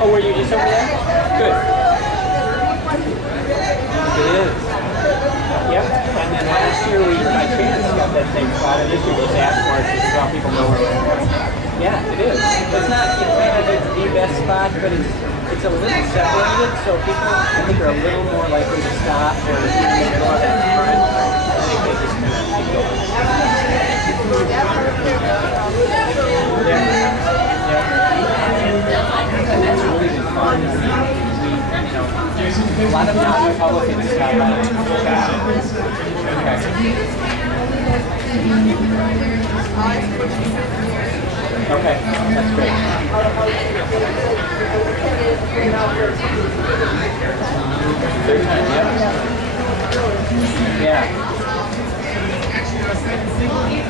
Oh, were you just over there? Good. It is. Yep. And then last year we, by chance, got that same spot, and this year we just asked for it to so people know where we're at. Yeah, it is. It's not, the best spot, but it's a little separated, so people, I think, are a little more likely to stop or in the middle of that front. I think they just kind of keep going. And that's really been fun. A lot of non-Republicans stop by. Okay, that's great. Third time, yeah.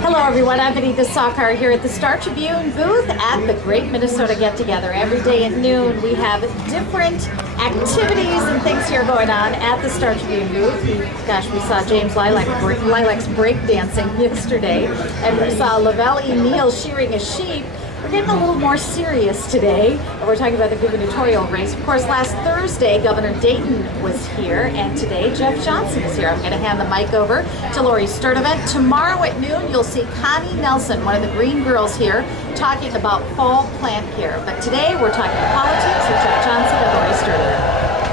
Hello everyone, I'm Benita Sakar here at the Star Tribune booth at the Great Minnesota Get Together. Every day at noon we have different activities and things here going on at the Star Tribune booth. Gosh, we saw James Lilacs breakdancing yesterday, and we saw Lavelle E. Neal shearing a sheep. We're getting a little more serious today. We're talking about the gubernatorial race. Of course, last Thursday, Governor Dayton was here, and today Jeff Johnson is here. I'm going to hand the mic over to Lori Sturdivant. Tomorrow at noon, you'll see Connie Nelson, one of the Green Girls here, talking about fall plant care. But today, we're talking politics with Jeff Johnson and Lori Sturdivant.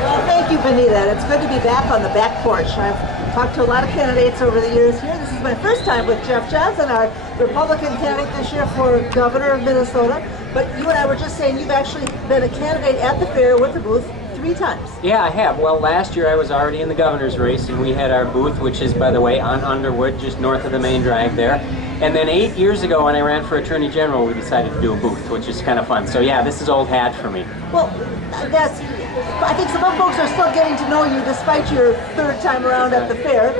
Well, thank you, Benita. It's good to be back on the back porch. I've talked to a lot of candidates over the years here. This is my first time with Jeff Johnson, our Republican candidate this year for governor of Minnesota. But you and I were just saying you've actually been a candidate at the fair with the booth 3 times. Yeah, I have. Well, last year I was already in the governor's race, and we had our booth, which is, by the way, on Underwood, just north of the main drag there. And then 8 years ago, when I ran for Attorney General, we decided to do a booth, which is kind of fun. So yeah, this is old hat for me. Well, I think some folks are still getting to know you despite your 3rd time around at the fair.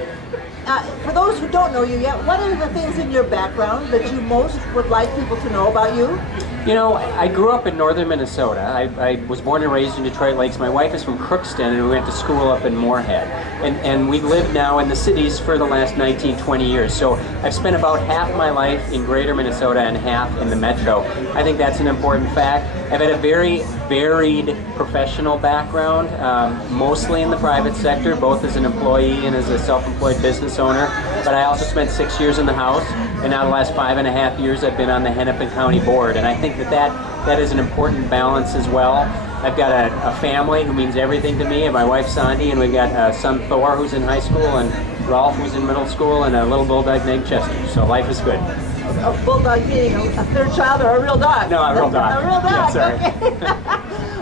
For those who don't know you yet, what are the things in your background that you most would like people to know about you? You know, I grew up in northern Minnesota. I was born and raised in Detroit Lakes. My wife is from Crookston, and we went to school up in Moorhead. And we've lived now in the cities for the last 19, 20 years. So I've spent about half my life in greater Minnesota and half in the metro. I think that's an important fact. I've had a very varied professional background, mostly in the private sector, both as an employee and as a self-employed business owner. But I also spent 6 years in the House, and now the last 5.5 years I've been on the Hennepin County Board. And I think that is an important balance as well. I've got a family who means everything to me, and my wife Sandy, and we've got a son Thor who's in high school, and Rolf who's in middle school, and a little bulldog named Chester. So life is good. A bulldog meaning a 3rd child or a real dog? No, a real dog. A real dog, yeah, sorry. Okay.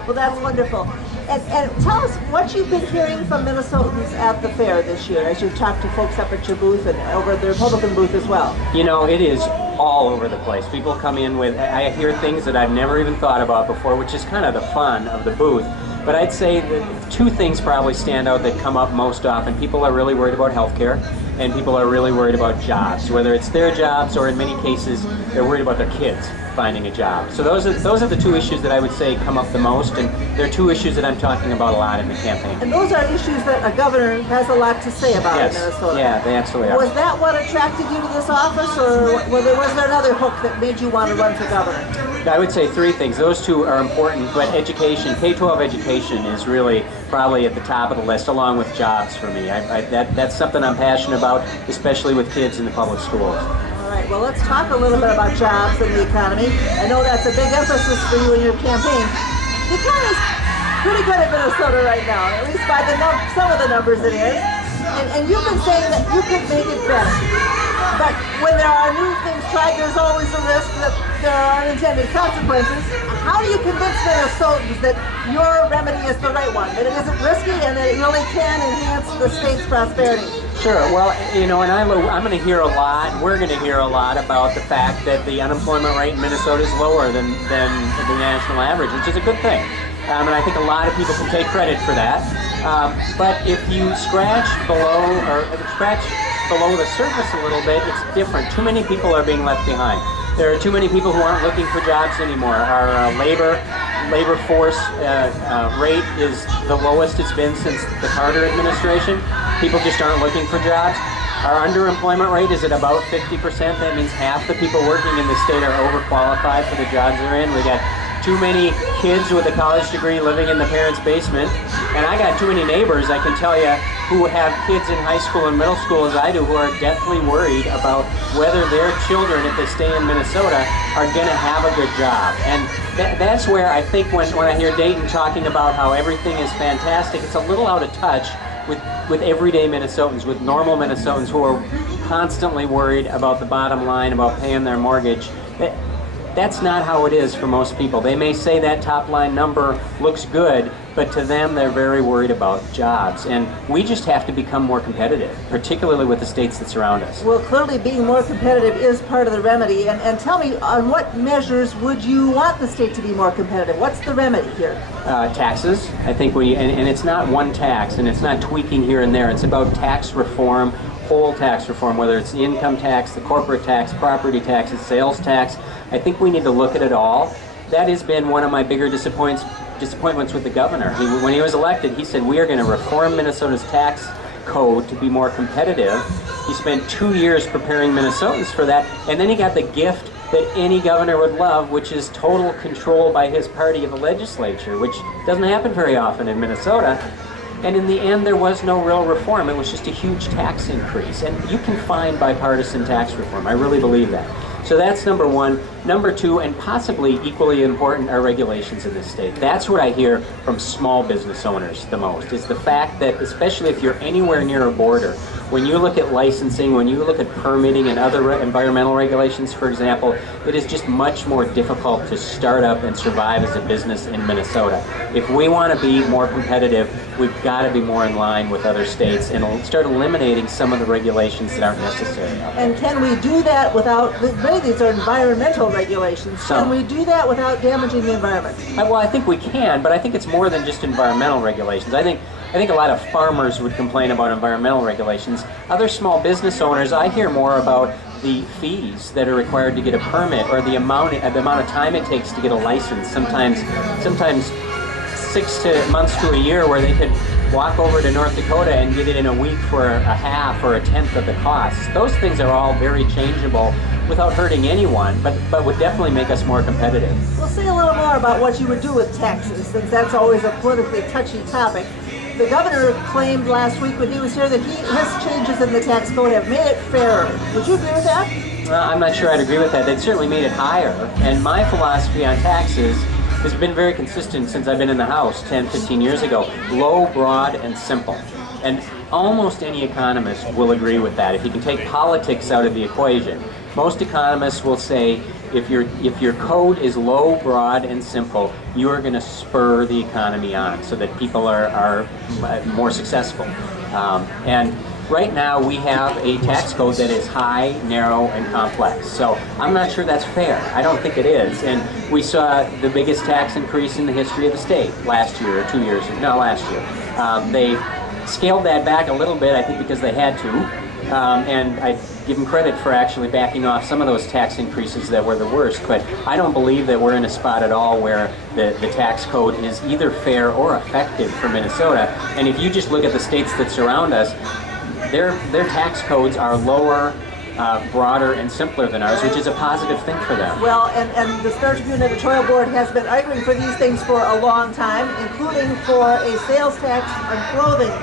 Well, that's wonderful. And tell us what you've been hearing from Minnesotans at the fair this year as you've talked to folks up at your booth and over at the Republican booth as well. You know, it is all over the place. People come in with, I hear things that I've never even thought about before, which is kind of the fun of the booth. But I'd say that 2 things probably stand out that come up most often. People are really worried about healthcare, and people are really worried about jobs, whether it's their jobs or in many cases they're worried about their kids finding a job. So those are the 2 issues that I would say come up the most, and they're 2 issues that I'm talking about a lot in the campaign. And those are issues that a governor has a lot to say about in Minnesota. Yeah, they absolutely are. Was that what attracted you to this office, or was there another hook that made you want to run for governor? I would say 3 things. Those 2 are important, but education, K-12 education is really probably at the top of the list, along with jobs for me. That's something I'm passionate about, especially with kids in the public schools. All right, well, let's talk a little bit about jobs and the economy. I know that's a big emphasis for you in your campaign. The economy's pretty good in Minnesota right now, at least by some of the numbers it is. And you've been saying that you could make it better. But when there are new things tried, there's always a risk that there are unintended consequences. How do you convince Minnesotans that your remedy is the right one, that it isn't risky and that it really can enhance the state's prosperity? Sure. Well, you know, and I'm going to hear a lot, we're going to hear a lot about the fact that the unemployment rate in Minnesota is lower than the national average, which is a good thing. And I think a lot of people can take credit for that. But if you scratch below the surface a little bit, it's different. Too many people are being left behind. There are too many people who aren't looking for jobs anymore. Our labor force rate is the lowest it's been since the Carter administration. People just aren't looking for jobs. Our underemployment rate is at about 50%. That means half the people working in the state are overqualified for the jobs they're in. We got too many kids with a college degree living in the parents' basement, and I got too many neighbors, I can tell you, who have kids in high school and middle school as I do, who are deathly worried about whether their children, if they stay in Minnesota, are going to have a good job. And that's where I think when I hear Dayton talking about how everything is fantastic, it's a little out of touch with everyday Minnesotans, with normal Minnesotans who are constantly worried about the bottom line, about paying their mortgage. That's not how it is for most people. They may say that top line number looks good, but to them they're very worried about jobs. And we just have to become more competitive, particularly with the states that surround us. Well, clearly being more competitive is part of the remedy. And tell me, on what measures would you want the state to be more competitive? What's the remedy here? Taxes. I think and it's not one tax, and it's not tweaking here and there. It's about tax reform, whole tax reform, whether it's the income tax, the corporate tax, property taxes, sales tax. I think we need to look at it all. That has been one of my bigger disappointments with the governor. When he was elected, he said, we are going to reform Minnesota's tax code to be more competitive. He spent 2 years preparing Minnesotans for that, and then he got the gift that any governor would love, which is total control by his party of the legislature, which doesn't happen very often in Minnesota. And in the end, there was no real reform. It was just a huge tax increase. And you can find bipartisan tax reform. I really believe that. So that's number one. Number two, and possibly equally important, are regulations in this state. That's what I hear from small business owners the most, is the fact that, especially if you're anywhere near a border, when you look at licensing, when you look at permitting and other environmental regulations, for example, it is just much more difficult to start up and survive as a business in Minnesota. If we want to be more competitive, we've got to be more in line with other states and start eliminating some of the regulations that aren't necessary. And can we do that without, many of these are environmental regulations, can we do that without damaging the environment? Well, I think we can, but I think it's more than just environmental regulations. I think a lot of farmers would complain about environmental regulations. Other small business owners, I hear more about the fees that are required to get a permit, or the amount of time it takes to get a license. Sometimes 6 months to a year, where they could walk over to North Dakota and get it in a week for a half or a tenth of the cost. Those things are all very changeable without hurting anyone, but would definitely make us more competitive. Well, say a little more about what you would do with taxes, since that's always a politically touchy topic. The governor claimed last week when he was here that his changes in the tax code have made it fairer. Would you agree with that? I'm not sure I'd agree with that. They've certainly made it higher. And my philosophy on taxes has been very consistent since I've been in the House 10, 15 years ago. Low, broad, and simple. And almost any economist will agree with that. If you can take politics out of the equation, most economists will say if your code is low, broad, and simple, you are going to spur the economy on so that people are more successful. And right now we have a tax code that is high, narrow, and complex. So I'm not sure that's fair. I don't think it is. And we saw the biggest tax increase in the history of the state last year, or 2 years, no, last year. They scaled that back a little bit, I think because they had to. And I give them credit for actually backing off some of those tax increases that were the worst, but I don't believe that we're in a spot at all where the tax code is either fair or effective for Minnesota. And if you just look at the states that surround us, their tax codes are lower, broader, and simpler than ours, which is a positive thing for them. Well, and the Star Tribune editorial board has been arguing for these things for a long time, including for a sales tax on clothing.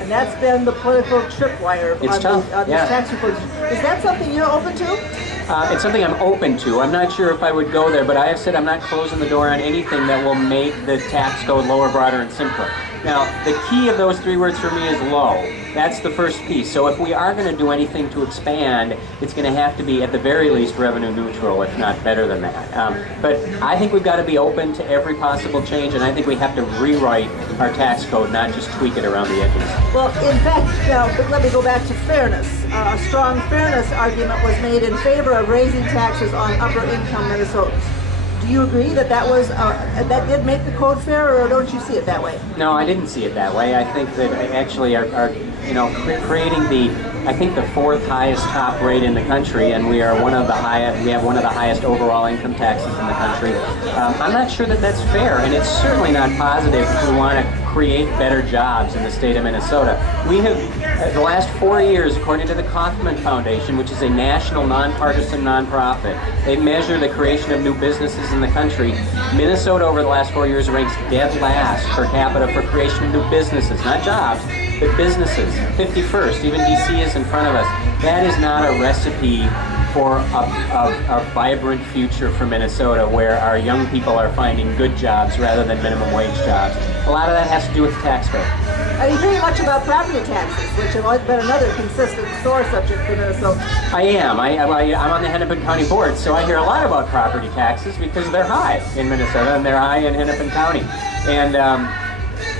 And that's been the political tripwire on these tax reforms. Is that something you're open to? It's something I'm open to. I'm not sure if I would go there, but I have said I'm not closing the door on anything that will make the tax code lower, broader, and simpler. Now, the key of those three words for me is low. That's the first piece. So if we are going to do anything to expand, it's going to have to be at the very least revenue neutral, if not better than that. But I think we've got to be open to every possible change, and I think we have to rewrite our tax code, not just tweak it around the edges. Well, in fact, now, let me go back to fairness. A strong fairness argument was made in favor of raising taxes on upper-income Minnesotans. Do you agree that that did make the code fair, or don't you see it that way? No, I didn't see it that way. I think that actually creating the fourth highest top rate in the country, and we have one of the highest overall income taxes in the country. I'm not sure that that's fair, and it's certainly not positive if we want to create better jobs in the state of Minnesota. We have, the last 4 years, according to the Kauffman Foundation, which is a national nonpartisan nonprofit, they measure the creation of new businesses in the country. Minnesota over the last 4 years ranks dead last per capita for creation of new businesses, not jobs, but businesses. 51st, even DC is in front of us. That is not a recipe for a vibrant future for Minnesota, where our young people are finding good jobs rather than minimum wage jobs. A lot of that has to do with the tax code. Are you hearing much about property taxes, which have always been another consistent sore subject for Minnesota? I am. I'm on the Hennepin County Board, so I hear a lot about property taxes because they're high in Minnesota and they're high in Hennepin County. And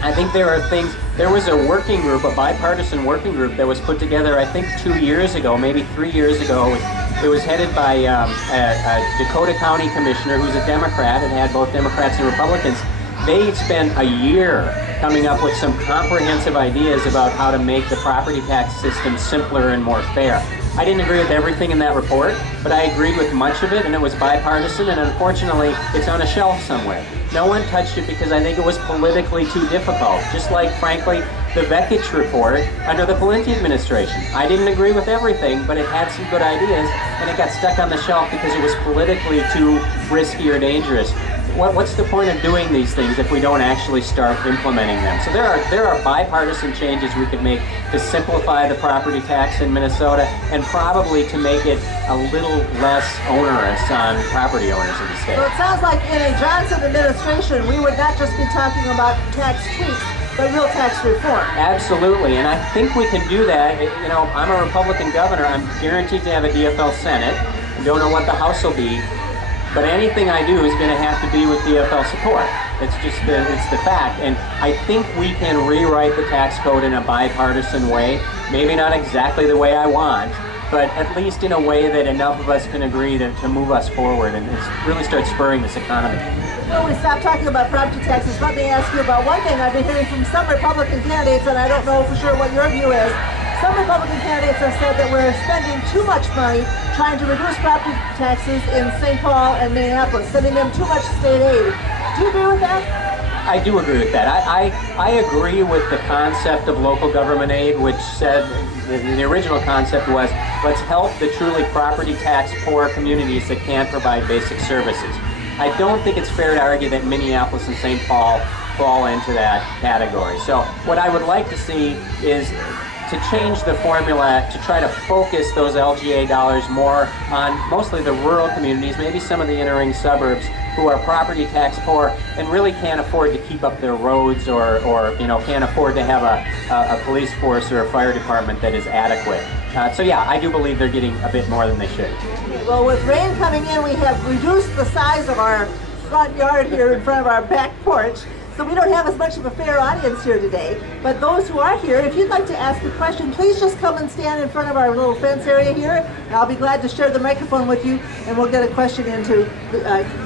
I think there are things. There was a working group, a bipartisan working group that was put together, I think 2 years ago, maybe 3 years ago. It was headed by a Dakota County commissioner who's a Democrat and had both Democrats and Republicans. They spent a year coming up with some comprehensive ideas about how to make the property tax system simpler and more fair. I didn't agree with everything in that report, but I agreed with much of it, and it was bipartisan, and unfortunately, it's on a shelf somewhere. No one touched it because I think it was politically too difficult, just like, frankly, the Vekich report under the Valenti administration. I didn't agree with everything, but it had some good ideas, and it got stuck on the shelf because it was politically too risky or dangerous. What's the point of doing these things if we don't actually start implementing them? So there are bipartisan changes we could make to simplify the property tax in Minnesota, and probably to make it a little less onerous on property owners in the state. So it sounds like in a Johnson administration, we would not just be talking about tax tweaks, but real tax reform. Absolutely, and I think we can do that. You know, I'm a Republican governor. I'm guaranteed to have a DFL Senate. I don't know what the House will be. But anything I do is going to have to be with DFL support. It's just it's the fact. And I think we can rewrite the tax code in a bipartisan way. Maybe not exactly the way I want, but at least in a way that enough of us can agree to move us forward and really start spurring this economy. Before we stop talking about property taxes, let me ask you about one thing I've been hearing from some Republican candidates, and I don't know for sure what your view is. Some Republican candidates have said that we're spending too much money trying to reduce property taxes in St. Paul and Minneapolis, sending them too much state aid. Do you agree with that? I do agree with that. I agree with the concept of local government aid, which said, the original concept was, let's help the truly property tax poor communities that can't provide basic services. I don't think it's fair to argue that Minneapolis and St. Paul fall into that category. So what I would like to see is to change the formula to try to focus those LGA dollars more on mostly the rural communities, maybe some of the inner-ring suburbs who are property tax poor and really can't afford to keep up their roads or can't afford to have a police force or a fire department that is adequate. So yeah, I do believe they're getting a bit more than they should. Well, with rain coming in, we have reduced the size of our front yard here in front of our back porch. So we don't have as much of a fair audience here today, but those who are here, if you'd like to ask a question, please just come and stand in front of our little fence area here, and I'll be glad to share the microphone with you, and we'll get a question into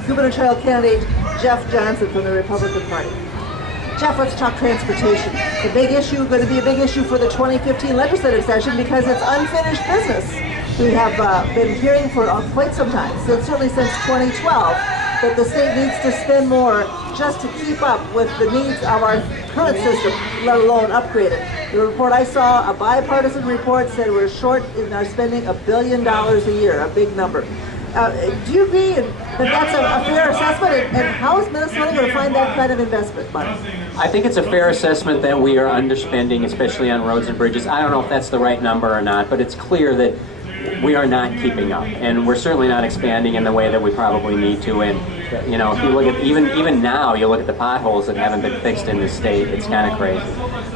gubernatorial candidate Jeff Johnson from the Republican Party. Jeff, let's talk transportation. It's a big issue, going to be a big issue for the 2015 legislative session because it's unfinished business. We have been hearing for quite some time, certainly since 2012, that the state needs to spend more just to keep up with the needs of our current system, let alone upgrade it. The report I saw, a bipartisan report, said we're short in our spending $1 billion a year, a big number. Do you agree that that's a fair assessment, and how is Minnesota going to find that kind of investment money? I think it's a fair assessment that we are underspending, especially on roads and bridges. I don't know if that's the right number or not, but it's clear that we are not keeping up, and we're certainly not expanding in the way that we probably need to. And you know, if you look at even now, you look at the potholes that haven't been fixed in this state, it's kind of crazy.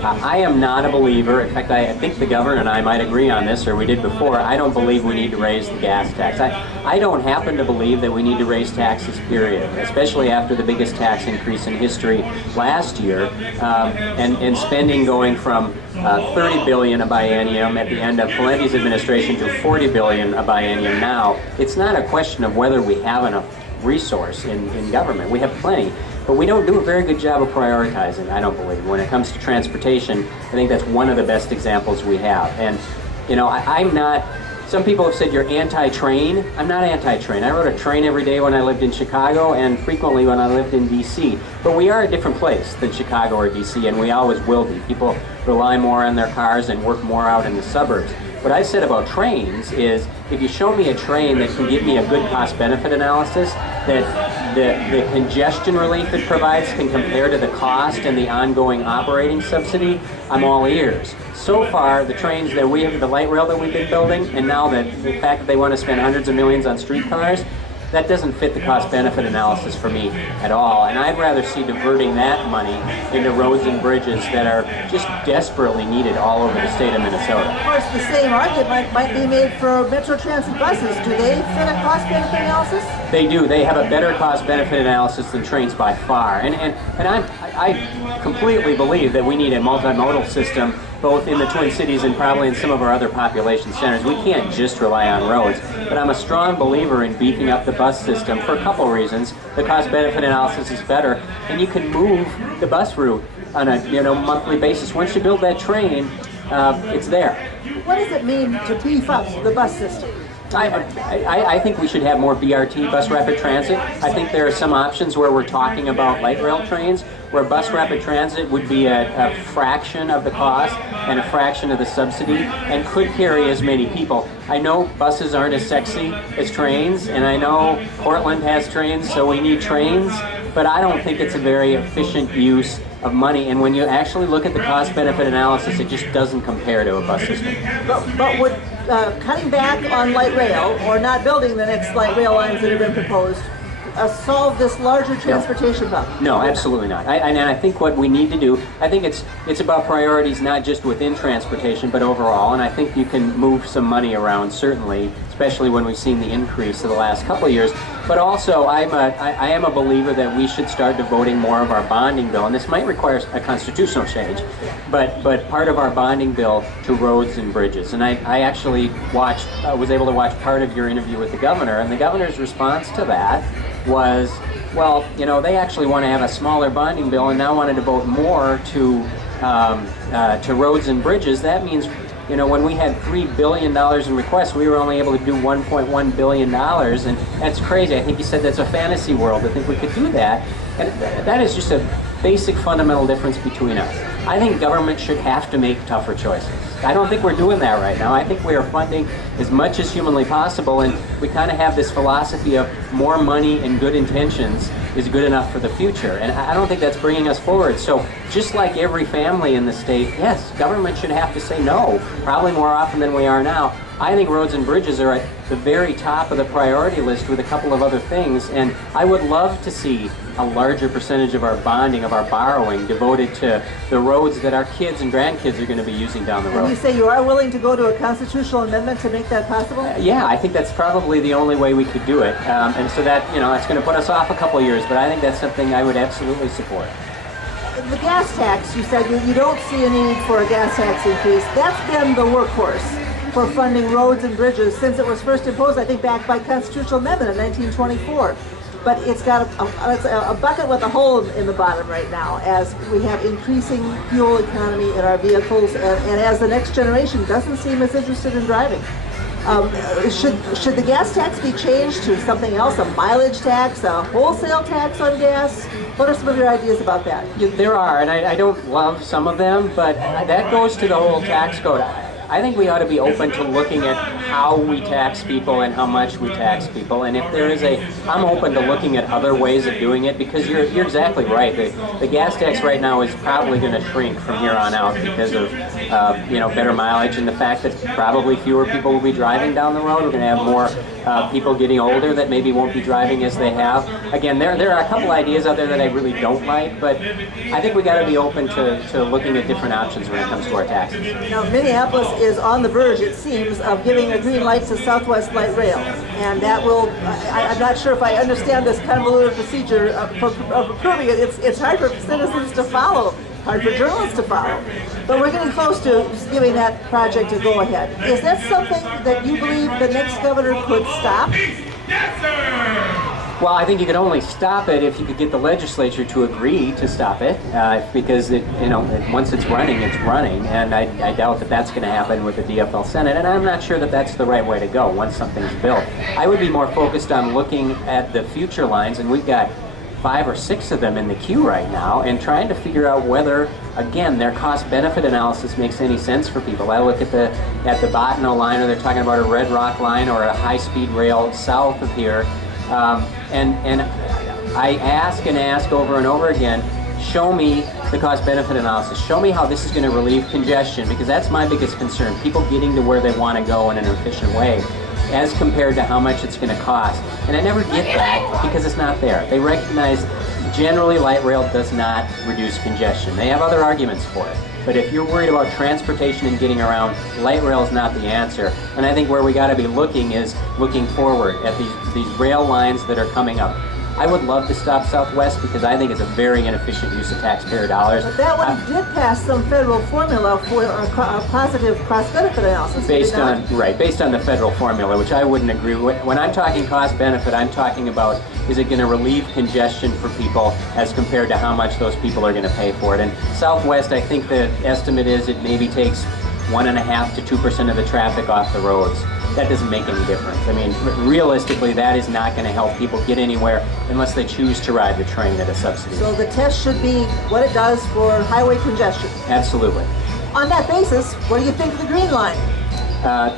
I am not a believer. In fact, I think the governor and I might agree on this, or we did before. I don't believe we need to raise the gas tax. I don't happen to believe that we need to raise taxes, period, especially after the biggest tax increase in history last year, and spending going from $30 billion a biennium at the end of Valenti's administration to $40 billion a biennium now. It's not a question of whether we have enough resource in government. We have plenty, but we don't do a very good job of prioritizing, I don't believe. When it comes to transportation, I think that's one of the best examples we have. And you know, I'm not some people have said you're anti-train. I'm not anti-train. I rode a train every day when I lived in Chicago and frequently when I lived in D.C. But we are a different place than Chicago or D.C., and we always will be. People rely more on their cars and work more out in the suburbs. What I said about trains is, if you show me a train that can give me a good cost-benefit analysis, that the congestion relief it provides can compare to the cost and the ongoing operating subsidy, I'm all ears. So far, the trains that we have, the light rail that we've been building, and now the fact that they want to spend hundreds of millions on streetcars, that doesn't fit the cost-benefit analysis for me at all. And I'd rather see diverting that money into roads and bridges that are just desperately needed all over the state of Minnesota. Of course, the same argument might be made for Metro Transit buses. Do they fit a cost-benefit analysis? They do. They have a better cost-benefit analysis than trains by far. And I completely believe that we need a multimodal system both in the Twin Cities and probably in some of our other population centers. We can't just rely on roads. But I'm a strong believer in beefing up the bus system for a couple reasons. The cost-benefit analysis is better, and you can move the bus route on a monthly basis. Once you build that train, it's there. What does it mean to beef up the bus system? I think we should have more BRT, bus rapid transit. I think there are some options where we're talking about light rail trains, where bus rapid transit would be a fraction of the cost and a fraction of the subsidy and could carry as many people. I know buses aren't as sexy as trains, and I know Portland has trains, so we need trains, but I don't think it's a very efficient use of money. And when you actually look at the cost-benefit analysis, it just doesn't compare to a bus system. But would cutting back on light rail, or not building the next light rail lines that have been proposed, solve this larger transportation problem? No, absolutely not. And I think what we need to do, I think it's about priorities not just within transportation, but overall. And I think you can move some money around, certainly, especially when we've seen the increase of the last couple of years. But also, I am a believer that we should start devoting more of our bonding bill, and this might require a constitutional change, but part of our bonding bill to roads and bridges. And I actually was able to watch part of your interview with the governor, and the governor's response to that was, well, they actually want to have a smaller bonding bill and now want to devote more to roads and bridges. That means, when we had $3 billion in requests, we were only able to do $1.1 billion, and that's crazy. I think he said that's a fantasy world to think we could do that, and that is just a basic fundamental difference between us. I think government should have to make tougher choices. I don't think we're doing that right now. I think we are funding as much as humanly possible, and we kind of have this philosophy of more money and good intentions is good enough for the future, and I don't think that's bringing us forward. So just like every family in the state, yes, government should have to say no, probably more often than we are now. I think roads and bridges are at the very top of the priority list with a couple of other things, and I would love to see a larger percentage of our bonding, of our borrowing, devoted to the roads that our kids and grandkids are going to be using down the road. And you say you are willing to go to a constitutional amendment to make that possible? Yeah, I think that's probably the only way we could do it, and so that, that's going to put us off a couple of years, but I think that's something I would absolutely support. The gas tax, you said you don't see a need for a gas tax increase. That's been the workhorse for funding roads and bridges since it was first imposed, I think, back by constitutional amendment in 1924. But it's got a bucket with a hole in the bottom right now, as we have increasing fuel economy in our vehicles, and as the next generation doesn't seem as interested in driving. Should the gas tax be changed to something else, a mileage tax, a wholesale tax on gas? What are some of your ideas about that? There are, and I don't love some of them, but that goes to the whole tax code. I think we ought to be open to looking at how we tax people and how much we tax people. And if there is I'm open to looking at other ways of doing it, because you're exactly right. The gas tax right now is probably going to shrink from here on out because of better mileage and the fact that probably fewer people will be driving down the road. We're going to have more people getting older that maybe won't be driving as they have. Again, there are a couple ideas out there that I really don't like, but I think we got to be open to looking at different options when it comes to our taxes. Now, Minneapolis is on the verge, it seems, of giving a green light to Southwest Light Rail, and that will, I'm not sure if I understand this convoluted procedure of approving it. It's hard for citizens to follow, hard for journalists to follow, but we're getting close to giving that project a go-ahead. Is that something that you believe the next governor could stop? Yes, sir! Well, I think you could only stop it if you could get the legislature to agree to stop it, because once it's running, and I doubt that that's going to happen with the DFL Senate, and I'm not sure that that's the right way to go once something's built. I would be more focused on looking at the future lines, and we've got 5 or 6 of them in the queue right now, and trying to figure out whether, again, their cost-benefit analysis makes any sense for people. I look at the Botano line, or they're talking about a Red Rock line or a high-speed rail south of here. And I ask over and over again, show me the cost-benefit analysis. Show me how this is going to relieve congestion, because that's my biggest concern. People getting to where they want to go in an efficient way, as compared to how much it's going to cost. And I never get that because it's not there. They recognize generally light rail does not reduce congestion. They have other arguments for it. But if you're worried about transportation and getting around, light rail is not the answer. And I think where we got to be looking is looking forward at these rail lines that are coming up. I would love to stop Southwest because I think it's a very inefficient use of taxpayer dollars. But that one did pass some federal formula for a positive cost-benefit analysis. Based on the federal formula, which I wouldn't agree with. When I'm talking cost-benefit, I'm talking about, is it going to relieve congestion for people as compared to how much those people are going to pay for it. And Southwest, I think the estimate is it maybe takes 1.5% to 2% of the traffic off the roads. That doesn't make any difference. I mean, realistically, that is not going to help people get anywhere unless they choose to ride the train at a subsidy. So the test should be what it does for highway congestion. Absolutely. On that basis, what do you think of the Green Line?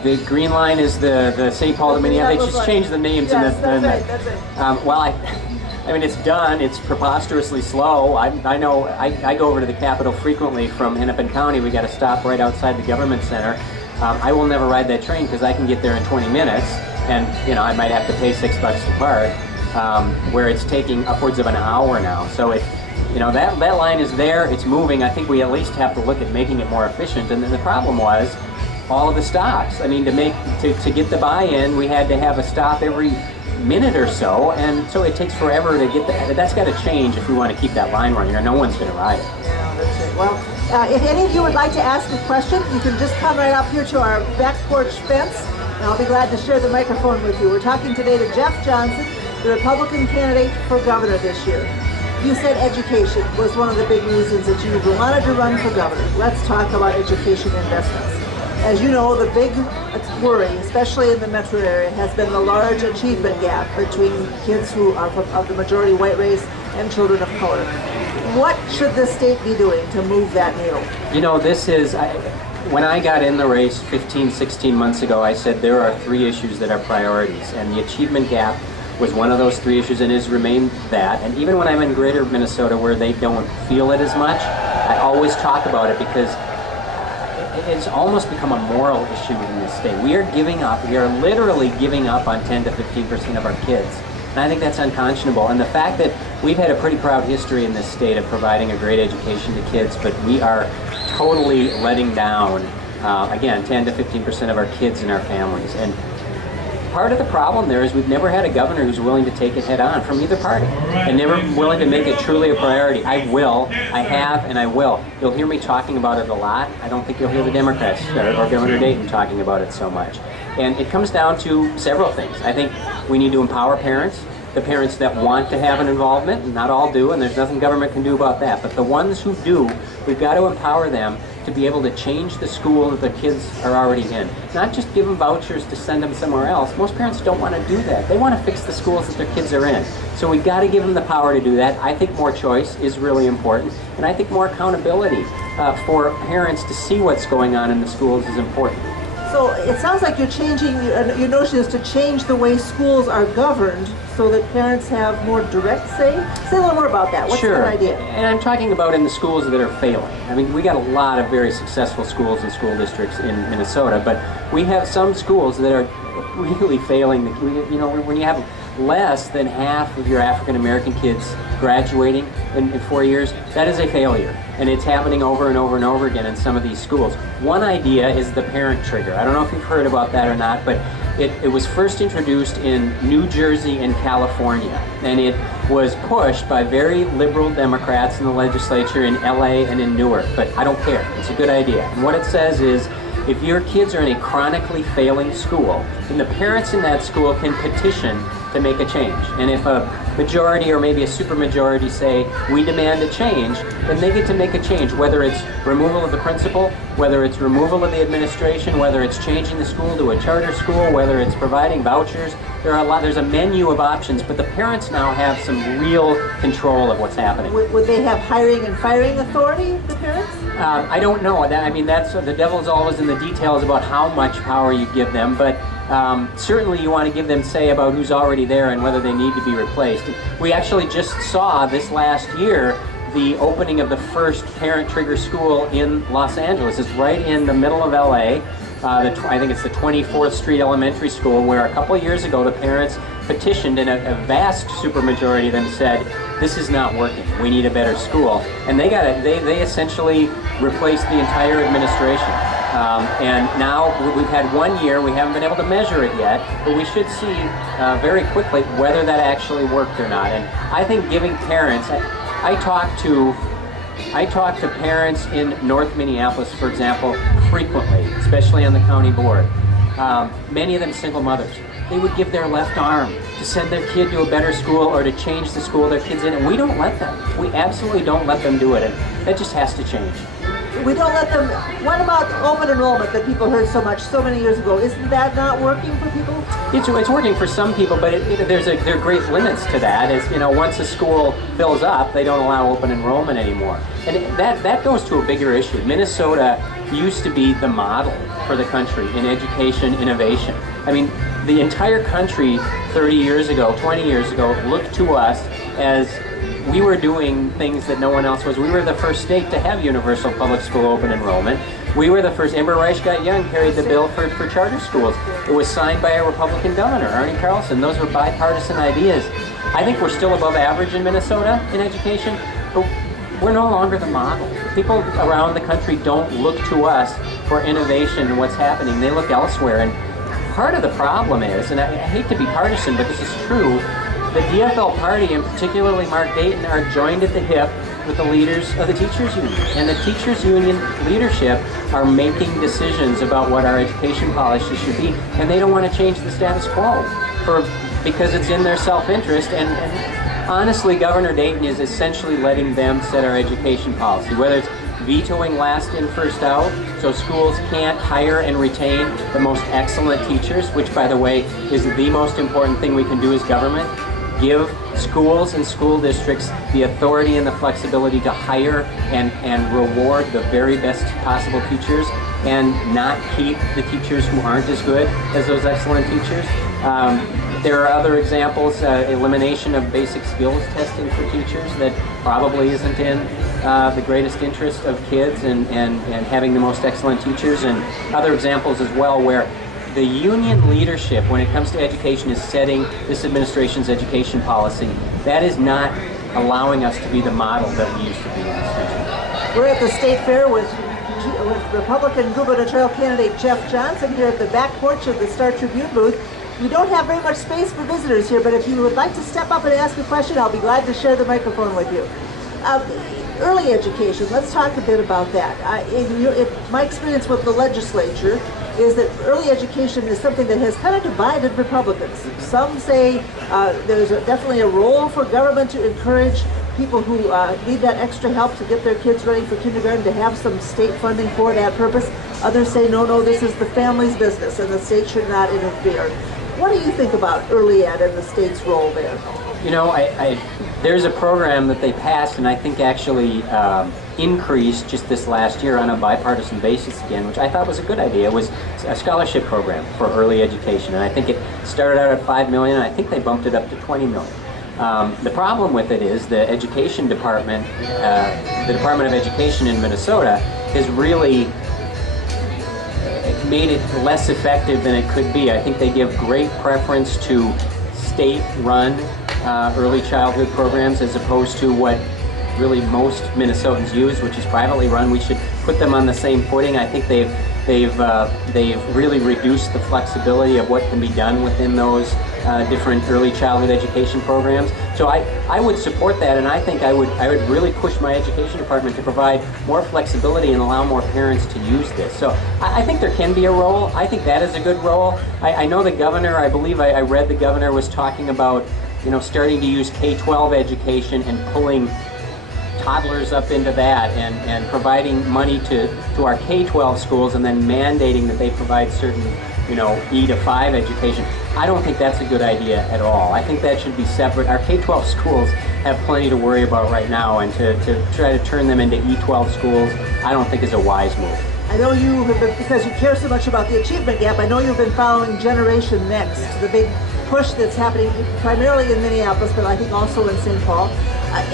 The Green Line is the St. Paul to Minneapolis. They just changed the names. Yes, that's right. Well, I mean, it's done. It's preposterously slow. I know. I go over to the Capitol frequently from Hennepin County. We got to stop right outside the government center. I will never ride that train because I can get there in 20 minutes, and I might have to pay $6 to park, where it's taking upwards of an hour now. So that line is there. It's moving. I think we at least have to look at making it more efficient. And then the problem was all of the stops. I mean, to get the buy-in, we had to have a stop every minute or so, and so it takes forever to get that. That's got to change if we want to keep that line running, or no one's going to ride it. Yeah, that's it. Well, if any of you would like to ask a question, you can just come right up here to our back porch fence, and I'll be glad to share the microphone with you. We're talking today to Jeff Johnson, the Republican candidate for governor this year. You said education was one of the big reasons that you wanted to run for governor. Let's talk about education investments. As you know, the big worry, especially in the metro area, has been the large achievement gap between kids who are of the majority white race and children of color. What should the state be doing to move that needle? This is, when I got in the race 15, 16 months ago, I said there are 3 issues that are priorities, and the achievement gap was one of those 3 issues and has remained that. And even when I'm in greater Minnesota where they don't feel it as much, I always talk about it because it's almost become a moral issue in this state. We are literally giving up on 10 to 15% of our kids. And I think that's unconscionable. And the fact that we've had a pretty proud history in this state of providing a great education to kids, but we are totally letting down, again, 10 to 15% of our kids and our families. And part of the problem there is we've never had a governor who's willing to take it head on from either party, and never willing to make it truly a priority. I have, and I will. You'll hear me talking about it a lot. I don't think you'll hear the Democrats or Governor Dayton talking about it so much. And it comes down to several things. I think we need to empower parents, the parents that want to have an involvement, and not all do, and there's nothing government can do about that. But the ones who do, we've got to empower them to be able to change the school that their kids are already in. Not just give them vouchers to send them somewhere else. Most parents don't want to do that. They want to fix the schools that their kids are in. So we've got to give them the power to do that. I think more choice is really important, and I think more accountability for parents to see what's going on in the schools is important. So it sounds like you're changing, your notion is to change the way schools are governed so that parents have more direct say. Say a little more about that. What's Sure. your idea? And I'm talking about in the schools that are failing. I mean, we got a lot of very successful schools and school districts in Minnesota, but we have some schools that are really failing. When you have less than half of your African American kids graduating in 4 years, that is a failure. And it's happening over and over and over again in some of these schools. One idea is the parent trigger. I don't know if you've heard about that or not, but it was first introduced in New Jersey and California. And it was pushed by very liberal Democrats in the legislature in LA and in Newark. But I don't care. It's a good idea. And what it says is, if your kids are in a chronically failing school, then the parents in that school can petition to make a change. And if a majority or maybe a supermajority say, we demand a change, then they get to make a change, whether it's removal of the principal, whether it's removal of the administration, whether it's changing the school to a charter school, whether it's providing vouchers. There's a menu of options, but the parents now have some real control of what's happening. Would they have hiring and firing authority, the parents? I don't know. That's the devil's always in the details about how much power you give them, but certainly you want to give them say about who's already there and whether they need to be replaced. We actually just saw this last year the opening of the first parent trigger school in Los Angeles. It's right in the middle of LA. I think it's the 24th Street Elementary School, where a couple of years ago the parents petitioned, and a vast supermajority of them said, this is not working, we need a better school. And they essentially replaced the entire administration. And now we've had 1 year, we haven't been able to measure it yet, but we should see very quickly whether that actually worked or not. And I think giving parents, I talk to parents in North Minneapolis, for example, frequently, especially on the county board. Many of them single mothers. They would give their left arm to send their kid to a better school or to change the school their kid's in, and we don't let them. We absolutely don't let them do it, and that just has to change. We don't let them. What about open enrollment that people heard so many years ago? Isn't that not working for people? It's working for some people, but there are great limits to that. Once a school fills up, they don't allow open enrollment anymore. And that goes to a bigger issue. Minnesota used to be the model for the country in education innovation. The entire country 30 years ago, 20 years ago, looked to us as we were doing things that no one else was. We were the first state to have universal public school open enrollment. We were the first. Amber Reichgott-Young carried the bill for charter schools. It was signed by a Republican governor, Arnie Carlson. Those were bipartisan ideas. I think we're still above average in Minnesota in education, but we're no longer the model. People around the country don't look to us for innovation and what's happening. They look elsewhere. And part of the problem is, and I hate to be partisan, but this is true, the DFL party, and particularly Mark Dayton, are joined at the hip with the leaders of the teachers union. And the teachers union leadership are making decisions about what our education policy should be, and they don't want to change the status quo because it's in their self-interest. And honestly, Governor Dayton is essentially letting them set our education policy, whether it's vetoing last in, first out, so schools can't hire and retain the most excellent teachers, which, by the way, is the most important thing we can do as government. Give schools and school districts the authority and the flexibility to hire and reward the very best possible teachers, and not keep the teachers who aren't as good as those excellent teachers. There are other examples, elimination of basic skills testing for teachers that probably isn't in the greatest interest of kids, and having the most excellent teachers, and other examples as well where the union leadership, when it comes to education, is setting this administration's education policy. That is not allowing us to be the model that we used to be in this country. We're at the State Fair with Republican gubernatorial candidate Jeff Johnson here at the back porch of the Star Tribune booth. We don't have very much space for visitors here, but if you would like to step up and ask a question, I'll be glad to share the microphone with you. Early education, let's talk a bit about that. My experience with the legislature is that early education is something that has kind of divided Republicans. Some say there's definitely a role for government to encourage people who need that extra help to get their kids ready for kindergarten, to have some state funding for that purpose. Others say, no, this is the family's business and the state should not interfere. What do you think about early ed and the state's role there? There's a program that they passed, and I think actually increased just this last year on a bipartisan basis again, which I thought was a good idea. It was a scholarship program for early education, and I think it started out at $5 million, and I think they bumped it up to $20 million. The problem with it is the education department, the Department of Education in Minnesota, has really made it less effective than it could be. I think they give great preference to state-run early childhood programs as opposed to what really most Minnesotans use, which is privately run. We should put them on the same footing. I think they've really reduced the flexibility of what can be done within those different early childhood education programs. So I would support that, and I think I would really push my education department to provide more flexibility and allow more parents to use this. So I think there can be a role. I think that is a good role. I know the governor, I believe I read the governor was talking about, starting to use K-12 education and pulling toddlers up into that, and providing money to our K-12 schools, and then mandating that they provide certain E to 5 education. I don't think that's a good idea at all. I think that should be separate. Our K-12 schools have plenty to worry about right now, and to try to turn them into E12 schools, I don't think is a wise move. I know you have been, because you care so much about the achievement gap, I know you've been following Generation Next, the big push that's happening primarily in Minneapolis, but I think also in St. Paul.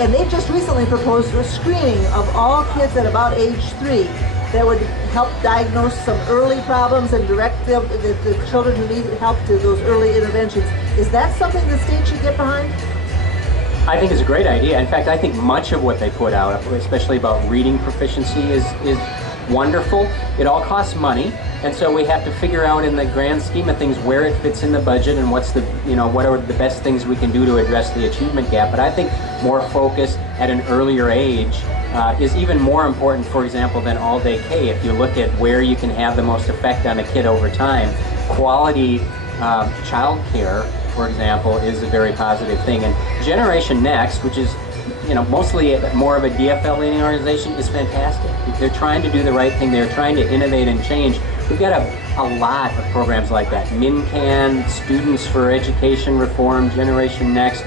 And they've just recently proposed a screening of all kids at about age 3 that would help diagnose some early problems and direct them, the children who need help, to those early interventions. Is that something the state should get behind? I think it's a great idea. In fact, I think much of what they put out, especially about reading proficiency, is wonderful. It all costs money, and so we have to figure out in the grand scheme of things where it fits in the budget and what are the best things we can do to address the achievement gap. But I think more focus at an earlier age is even more important, for example, than all-day K. If you look at where you can have the most effect on a kid over time, quality child care, for example, is a very positive thing. And Generation Next, which is mostly more of a DFL leaning organization, is fantastic. They're trying to do the right thing. They're trying to innovate and change. We've got a lot of programs like that. MinCan, Students for Education Reform, Generation Next,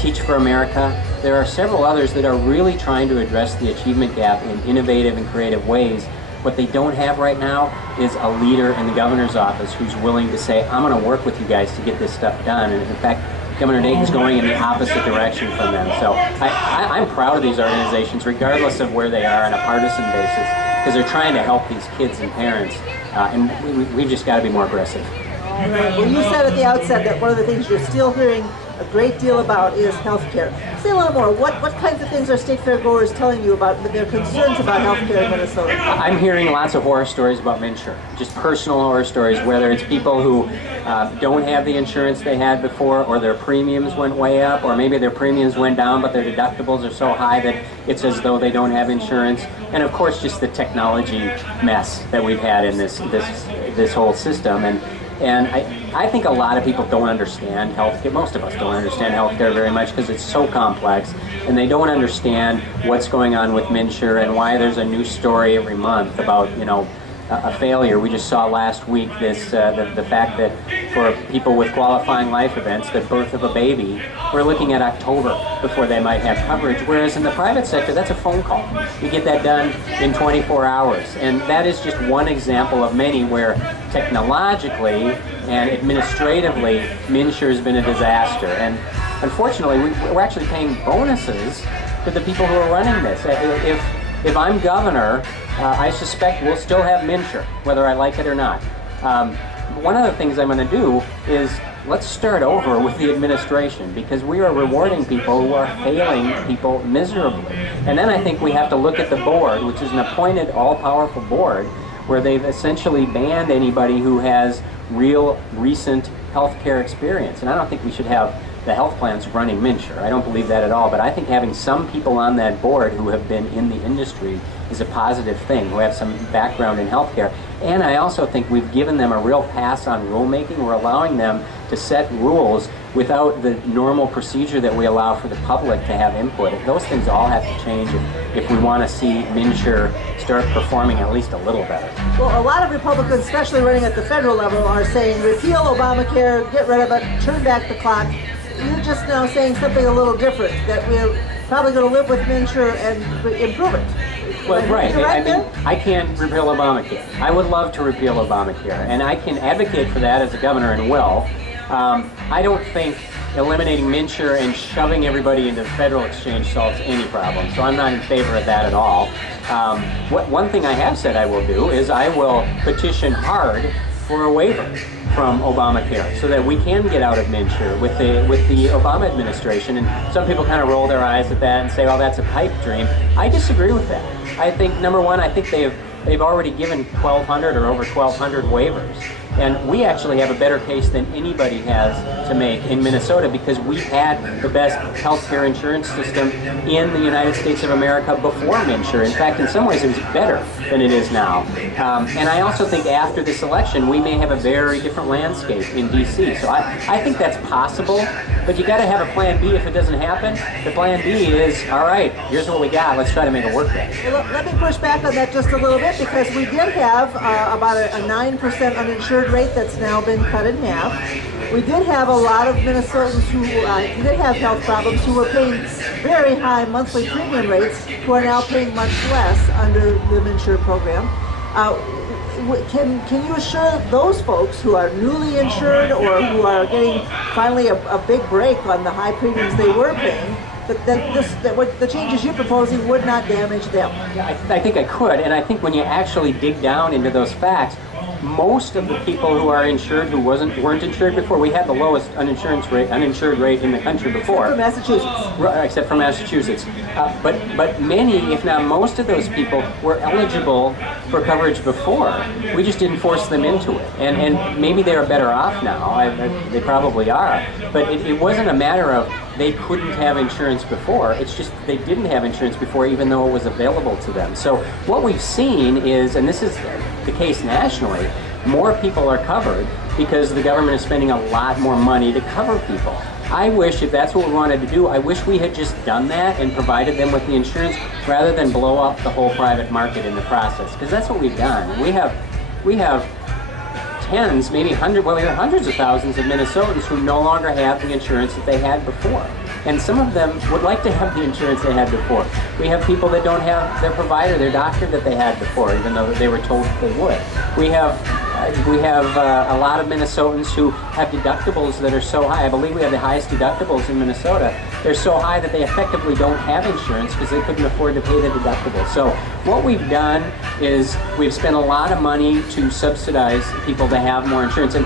Teach for America. There are several others that are really trying to address the achievement gap in innovative and creative ways. What they don't have right now is a leader in the governor's office who's willing to say, I'm going to work with you guys to get this stuff done. And in fact, Governor Dayton's going in the opposite direction from them. So I'm proud of these organizations, regardless of where they are on a partisan basis, because they're trying to help these kids and parents, and we've just got to be more aggressive. All right. Well, you said at the outset that one of the things you're still hearing a great deal about is health care. Say a little more. What kinds of things are state fair goers telling you about their concerns about health care in Minnesota? I'm hearing lots of horror stories about MNsure, just personal horror stories, whether it's people who don't have the insurance they had before, or their premiums went way up, or maybe their premiums went down but their deductibles are so high that it's as though they don't have insurance. And of course, just the technology mess that we've had in this whole system. And I think a lot of people don't understand healthcare. Most of us don't understand healthcare very much because it's so complex, and they don't understand what's going on with MNsure and why there's a new story every month about a failure. We just saw last week this the fact that for people with qualifying life events, the birth of a baby, we're looking at October before they might have coverage, whereas in the private sector, that's a phone call. You get that done in 24 hours. And that is just one example of many where technologically and administratively, MNsure has been a disaster. And unfortunately, we're actually paying bonuses to the people who are running this. If I'm governor, I suspect we'll still have MNsure, whether I like it or not. One of the things I'm going to do is let's start over with the administration, because we are rewarding people who are failing people miserably. And then I think we have to look at the board, which is an appointed all-powerful board, where they've essentially banned anybody who has real recent healthcare experience. And I don't think we should have the health plans running MNsure. I don't believe that at all. But I think having some people on that board who have been in the industry is a positive thing, who have some background in healthcare. And I also think we've given them a real pass on rulemaking. We're allowing them to set rules without the normal procedure that we allow for the public to have input. Those things all have to change if we want to see MNsure start performing at least a little better. Well, a lot of Republicans, especially running at the federal level, are saying repeal Obamacare, get rid of it, turn back the clock. You're just now saying something a little different, that we're probably going to live with MNsure and improve it. Well, right. I mean, I can't repeal Obamacare. I would love to repeal Obamacare, and I can advocate for that as a governor and will. I don't think eliminating MNsure and shoving everybody into the federal exchange solves any problem, so I'm not in favor of that at all. One thing I have said I will do is I will petition hard for a waiver from Obamacare so that we can get out of MNsure with the Obama administration. And some people kind of roll their eyes at that and say, well, that's a pipe dream. I disagree with that. I think, number one, I think they have they've already given 1,200 or over 1,200 waivers. And we actually have a better case than anybody has to make in Minnesota because we had the best healthcare insurance system in the United States of America before MNsure. In fact, in some ways, it was better than it is now. And I also think after this election, we may have a very different landscape in D.C. So I think that's possible, but you got to have a plan B if it doesn't happen. The plan B is, all right, here's what we got. Let's try to make it work then. Well, let me push back on that just a little bit because we did have about a 9% uninsured rate that's now been cut in half. We did have a lot of Minnesotans who did have health problems who were paying very high monthly premium rates who are now paying much less under the MNsure program. Can you assure those folks who are newly insured or who are getting finally a big break on the high premiums they were paying that what the changes you're proposing would not damage them? I think I could, and I think when you actually dig down into those facts, most of the people who are insured who weren't insured before, we had the lowest uninsured rate in the country before. Except for Massachusetts. But many, if not most of those people were eligible for coverage before. We just didn't force them into it. And maybe they're better off now. They probably are. But it wasn't a matter of they couldn't have insurance before. It's just they didn't have insurance before even though it was available to them. So what we've seen is, and this is the case nationally, more people are covered because the government is spending a lot more money to cover people. I wish, if that's what we wanted to do, I wish we had just done that and provided them with the insurance rather than blow up the whole private market in the process, because that's what we've done. We have tens, maybe hundreds of thousands of Minnesotans who no longer have the insurance that they had before. And some of them would like to have the insurance they had before. We have people that don't have their provider, their doctor that they had before, even though they were told that they would. We have a lot of Minnesotans who have deductibles that are so high. I believe we have the highest deductibles in Minnesota. They're so high that they effectively don't have insurance because they couldn't afford to pay the deductible. So what we've done is we've spent a lot of money to subsidize people to have more insurance. And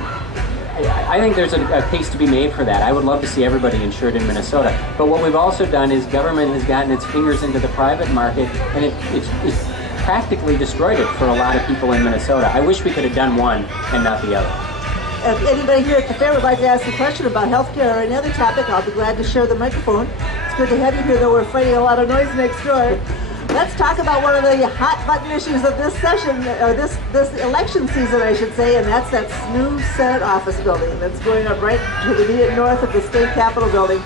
I think there's a case to be made for that. I would love to see everybody insured in Minnesota. But what we've also done is government has gotten its fingers into the private market, and it's practically destroyed it for a lot of people in Minnesota. I wish we could have done one and not the other. If anybody here at the fair would like to ask a question about healthcare or any other topic, I'll be glad to share the microphone. It's good to have you here, though we're fighting a lot of noise next door. Let's talk about one of the hot button issues of this session, or this election season, I should say, and that's that new Senate office building that's going up right to the immediate north of the state capitol building.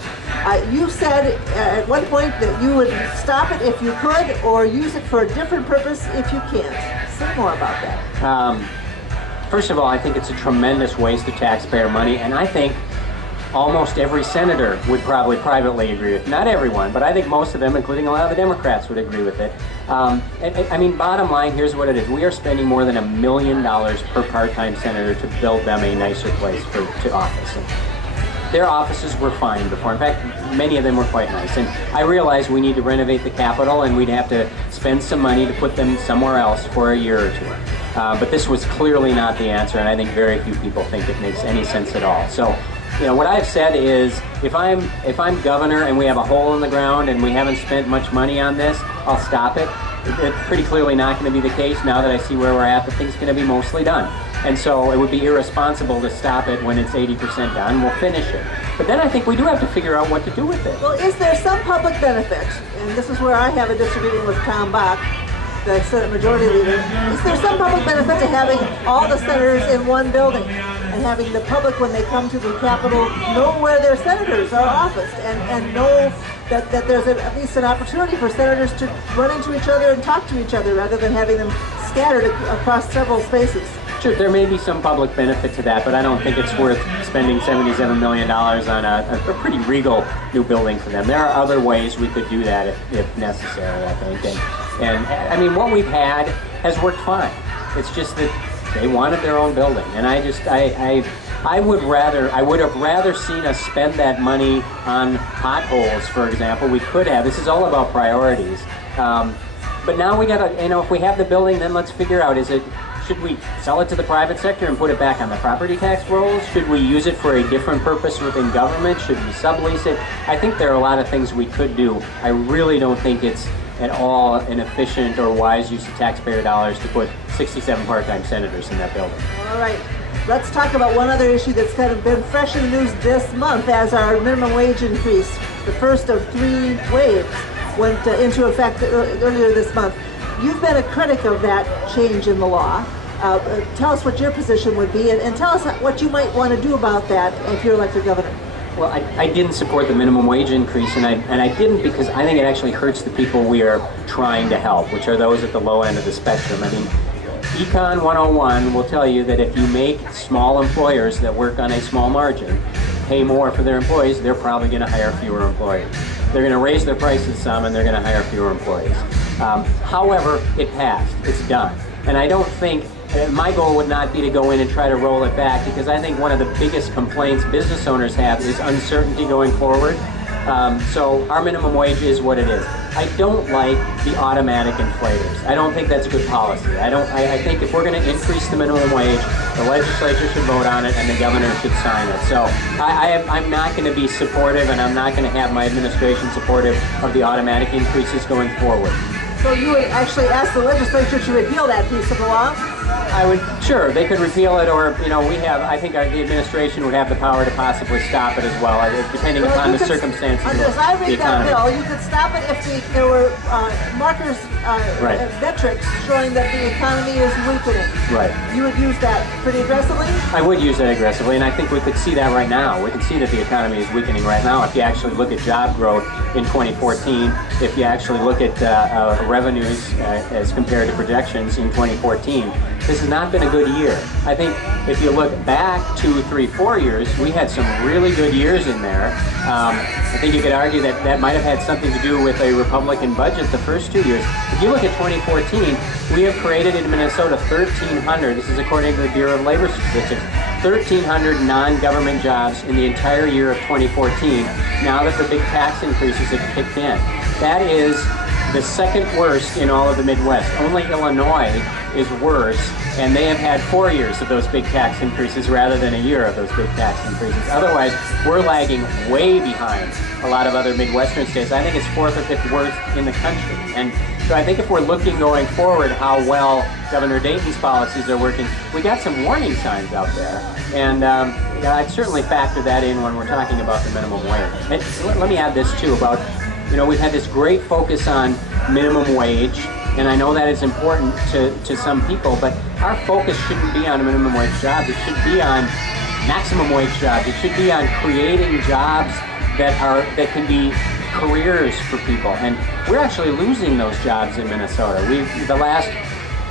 You said at one point that you would stop it if you could, or use it for a different purpose if you can't. Say more about that. First of all, I think it's a tremendous waste of taxpayer money, and I think almost every senator would probably privately agree with it. Not everyone, but I think most of them, including a lot of the Democrats, would agree with it. I mean, bottom line, here's what it is. We are spending more than $1 million per part-time senator to build them a nicer place to office. And their offices were fine before. In fact, many of them were quite nice. And I realize we need to renovate the Capitol, and we'd have to spend some money to put them somewhere else for a year or two. But this was clearly not the answer, and I think very few people think it makes any sense at all. So, you know, what I've said is, if I'm governor and we have a hole in the ground and we haven't spent much money on this, I'll stop it. It's pretty clearly not going to be the case now that I see where we're at. The thing's going to be mostly done. And so it would be irresponsible to stop it when it's 80% done. We'll finish it. But then I think we do have to figure out what to do with it. Well, is there some public benefit, and this is where I have a disagreement with Tom Bach, the Senate Majority Leader, is there some public benefit to having all the senators in one building and having the public, when they come to the Capitol, know where their senators are officed and know that there's at least an opportunity for senators to run into each other and talk to each other rather than having them scattered across several spaces? Sure, there may be some public benefit to that, but I don't think it's worth spending $77 million on a pretty regal new building for them. There are other ways we could do that if necessary, I think. And I mean, what we've had has worked fine. It's just that they wanted their own building, and I would have rather seen us spend that money on potholes, for example. We could have. This is all about priorities. But now we gotta, if we have the building, then let's figure out, should we sell it to the private sector and put it back on the property tax rolls? Should we use it for a different purpose within government? Should we sublease it? I think there are a lot of things we could do. I really don't think it's at all an efficient or wise use of taxpayer dollars to put 67 part-time senators in that building. All right. Let's talk about one other issue that's kind of been fresh in the news this month as our minimum wage increase, the first of 3 waves, went into effect earlier this month. You've been a critic of that change in the law. Tell us what your position would be, and tell us what you might want to do about that if you're elected governor. Well, I didn't support the minimum wage increase, and I didn't because I think it actually hurts the people we are trying to help, which are those at the low end of the spectrum. I mean, Econ 101 will tell you that if you make small employers that work on a small margin pay more for their employees, they're probably going to hire fewer employees. They're going to raise their prices some, and they're going to hire fewer employees. However, it passed. It's done. And I don't think, my goal would not be to go in and try to roll it back, because I think one of the biggest complaints business owners have is uncertainty going forward. So our minimum wage is what it is. I don't like the automatic inflators. I don't think that's a good policy. I think if we're going to increase the minimum wage, the legislature should vote on it and the governor should sign it. So I'm not going to be supportive, and I'm not going to have my administration supportive of the automatic increases going forward. So you would actually ask the legislature to repeal that piece of the law? Sure, they could repeal it, or, I think the administration would have the power to possibly stop it as well, depending upon the circumstances of as I the read that economy. bill, you could stop it if there were markers, Right. metrics showing that the economy is weakening. Right. You would use that pretty aggressively? I would use that aggressively, and I think we could see that right now. We can see that the economy is weakening right now. If you actually look at job growth in 2014, if you actually look at revenues as compared to projections in 2014, this has not been a good year. I think if you look back 2, 3, 4 years, we had some really good years in there. I think you could argue that that might have had something to do with a Republican budget the first 2 years. If you look at 2014, we have created in Minnesota 1,300, this is according to the Bureau of Labor Statistics, 1,300 non-government jobs in the entire year of 2014, now that the big tax increases have kicked in. That is the second worst in all of the Midwest. Only Illinois is worse, and they have had 4 years of those big tax increases rather than a year of those big tax increases. Otherwise, we're lagging way behind a lot of other Midwestern states. I think it's 4th or 5th worst in the country. And so I think if we're looking going forward how well Governor Dayton's policies are working, we got some warning signs out there. And I'd certainly factor that in when we're talking about the minimum wage. And let me add this too about, we've had this great focus on minimum wage, and I know that is important to some people, but our focus shouldn't be on minimum wage jobs. It should be on maximum wage jobs. It should be on creating jobs that can be careers for people. And we're actually losing those jobs in Minnesota. The last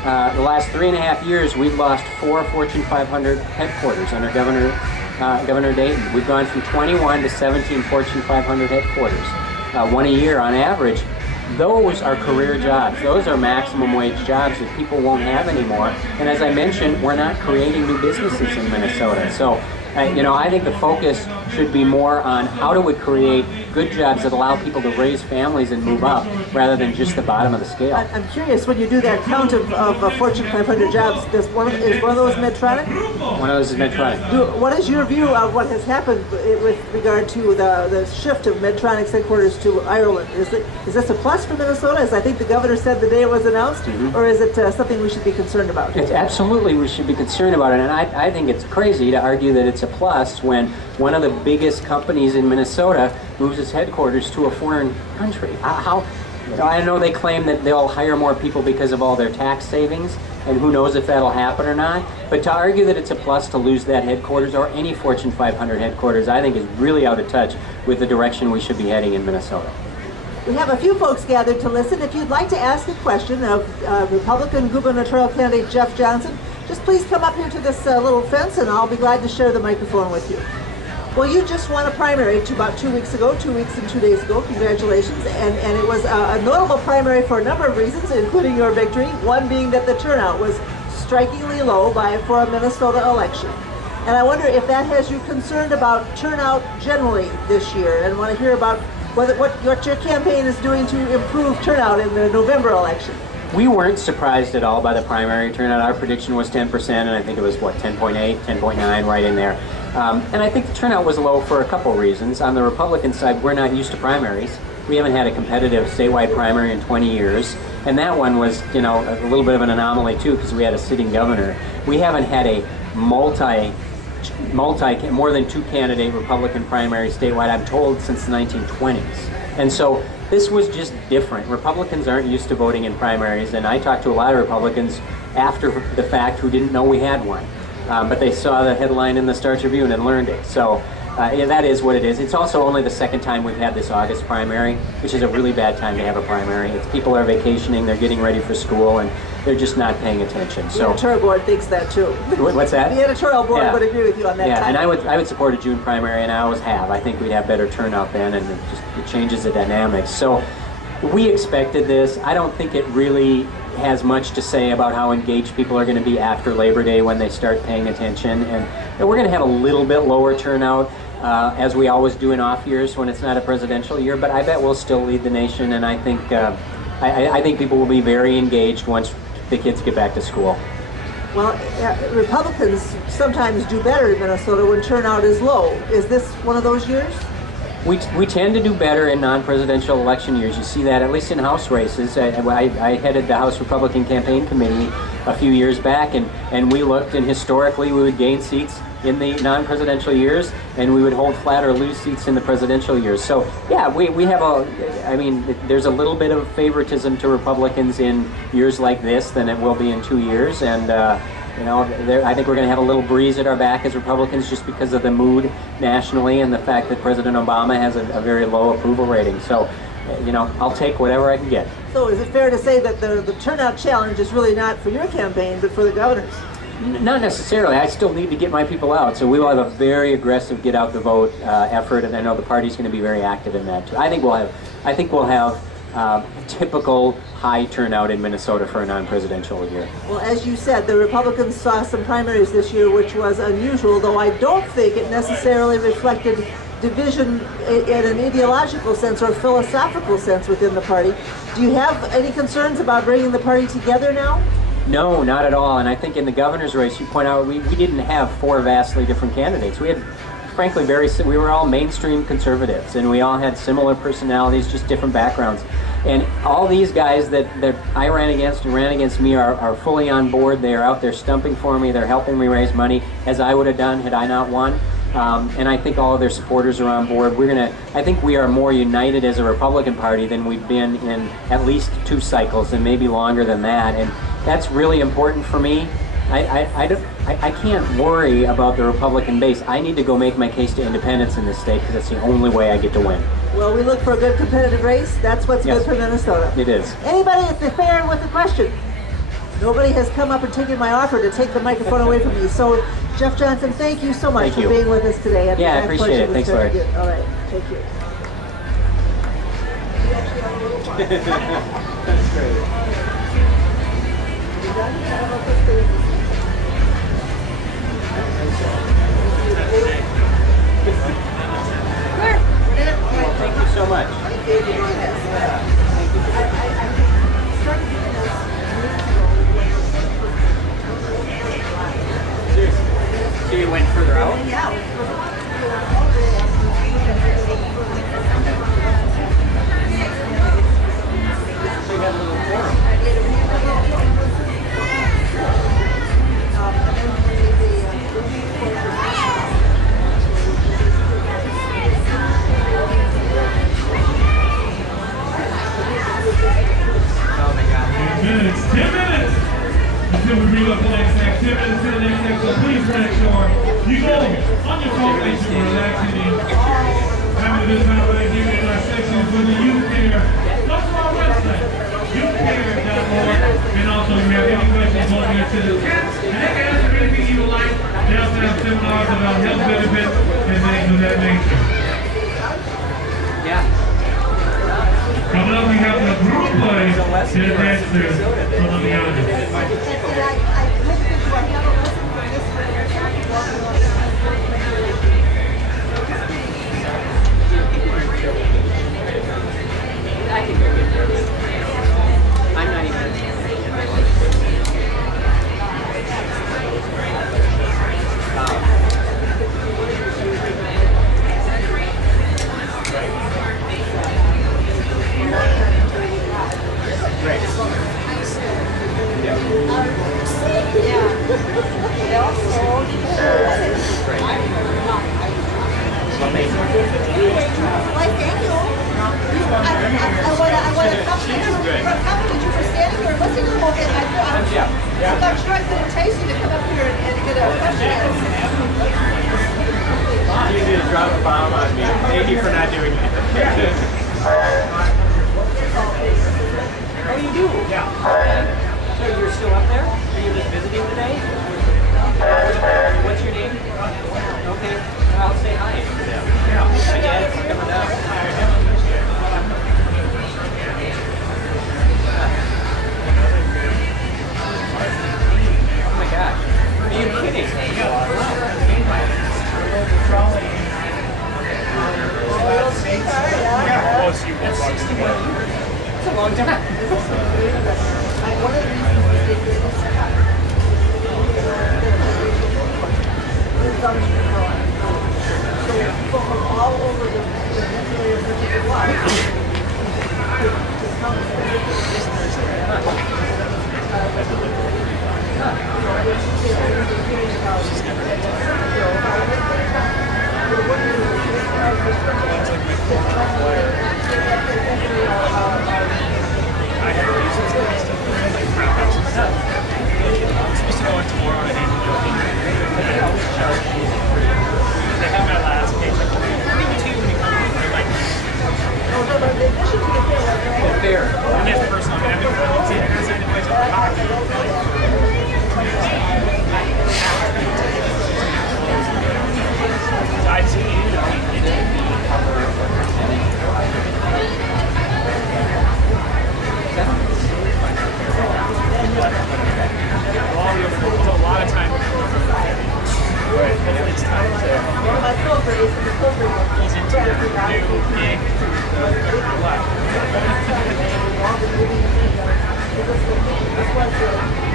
3.5 years, we've lost 4 Fortune 500 headquarters under Governor Dayton. We've gone from 21 to 17 Fortune 500 headquarters. One a year on average. Those are career jobs. Those are maximum wage jobs that people won't have anymore. And as I mentioned, we're not creating new businesses in Minnesota. So, I think the focus should be more on how do we create good jobs that allow people to raise families and move up, rather than just the bottom of the scale. I'm curious, when you do that count of Fortune 500 jobs, is one of those Medtronic? One of those is Medtronic. What is your view of what has happened with regard to the shift of Medtronic's headquarters to Ireland? Is this a plus for Minnesota, as I think the governor said the day it was announced, or is it something we should be concerned about? It's absolutely, we should be concerned about it, and I think it's crazy to argue that it's a plus when one of the biggest companies in Minnesota moves its headquarters to a foreign country. I know they claim that they'll hire more people because of all their tax savings, and who knows if that'll happen or not, but to argue that it's a plus to lose that headquarters or any Fortune 500 headquarters, I think is really out of touch with the direction we should be heading in Minnesota. We have a few folks gathered to listen. If you'd like to ask a question of Republican gubernatorial candidate Jeff Johnson, just please come up here to this little fence, and I'll be glad to share the microphone with you. Well, you just won a primary about 2 weeks ago, 2 weeks and 2 days ago. Congratulations. And it was a notable primary for a number of reasons, including your victory, one being that the turnout was strikingly low for a Minnesota election. And I wonder if that has you concerned about turnout generally this year, and want to hear about what your campaign is doing to improve turnout in the November election. We weren't surprised at all by the primary turnout. Our prediction was 10%, and I think it was, 10.8, 10.9, right in there. And I think the turnout was low for a couple reasons. On the Republican side, we're not used to primaries. We haven't had a competitive statewide primary in 20 years. And that one was, you know, a little bit of an anomaly too, because we had a sitting governor. We haven't had a more than 2 candidate Republican primary statewide, I'm told, since the 1920s. And so this was just different. Republicans aren't used to voting in primaries, and I talked to a lot of Republicans after the fact who didn't know we had one. But they saw the headline in the Star Tribune and learned it. So yeah, that is what it is. It's also only the second time we've had this August primary, which is a really bad time to have a primary. It's people are vacationing, they're getting ready for school, and they're just not paying attention. So the editorial board thinks that too. What's that? The editorial board would agree with you on that. Yeah, and I would support a June primary, and I always have. I think we'd have better turnout then, and it changes the dynamics. So we expected this. I don't think it really has much to say about how engaged people are going to be after Labor Day when they start paying attention, and we're going to have a little bit lower turnout. As we always do in off years when it's not a presidential year, but I bet we'll still lead the nation, and I think I think people will be very engaged once the kids get back to school. Well, Republicans sometimes do better in Minnesota when turnout is low. Is this one of those years? We tend to do better in non-presidential election years. You see that at least in House races. I headed the House Republican Campaign Committee a few years back, and we looked, and historically we would gain seats in the non-presidential years, and we would hold flat or lose seats in the presidential years. So yeah, we have there's a little bit of favoritism to Republicans in years like this than it will be in 2 years, and you know, I think we're going to have a little breeze at our back as Republicans just because of the mood nationally and the fact that President Obama has a very low approval rating. So, you know, I'll take whatever I can get. So is it fair to say that the turnout challenge is really not for your campaign, but for the governor's? Not necessarily. I still need to get my people out. So we will have a very aggressive get out the vote effort, and I know the party's going to be very active in that too. I think we'll have typical high turnout in Minnesota for a non-presidential year. Well, as you said, the Republicans saw some primaries this year, which was unusual, though I don't think it necessarily reflected division in an ideological sense or philosophical sense within the party. Do you have any concerns about bringing the party together now? No, not at all. And I think in the governor's race, you point out, we didn't have 4 vastly different candidates. We had, frankly, we were all mainstream conservatives, and we all had similar personalities, just different backgrounds. And all these guys that I ran against and ran against me are fully on board. They are out there stumping for me. They're helping me raise money, as I would have done had I not won. And I think all of their supporters are on board. I think we are more united as a Republican Party than we've been in at least 2 cycles, and maybe longer than that. And that's really important for me. I can't worry about the Republican base. I need to go make my case to independents in this state because that's the only way I get to win. Well, we look for a good competitive race. That's what's good for Minnesota. It is. Anybody at the fair with a question? Nobody has come up and taken my offer to take the microphone away from me. So, Jeff Johnson, thank you so much for being with us today. Yeah, I appreciate it. Thanks, Larry. All right, thank you. That's great. Well, thank you so much. Thank you for doing this. Thank you. So you went further out? Yeah. So you had a little forum. Minutes, 10 minutes until we move up to the next act. 10 minutes to the next act, so please make sure you go on your phone that you are relaxing and having a good time right here in our sections for the youth care. Go to our website, youthcare.org, and also if you have any questions going into the kids, and they can answer anything you would like. They also have seminars about health benefits and things of that nature. Yeah. Coming up, we have the group play to the dancers from the audience. I think they're good. I'm not even. that Troy didn't taste you to come up here and get a question. You need to drop a bomb on me. Thank you for not doing that. Oh, you do? Yeah. So you're still up there? Are you just visiting today? What's your name? Okay, I'll say hi. Yeah. Again, coming down. Oh my gosh. Are you kidding? That's 61 years. That's a long time. All over the area of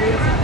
Thank you.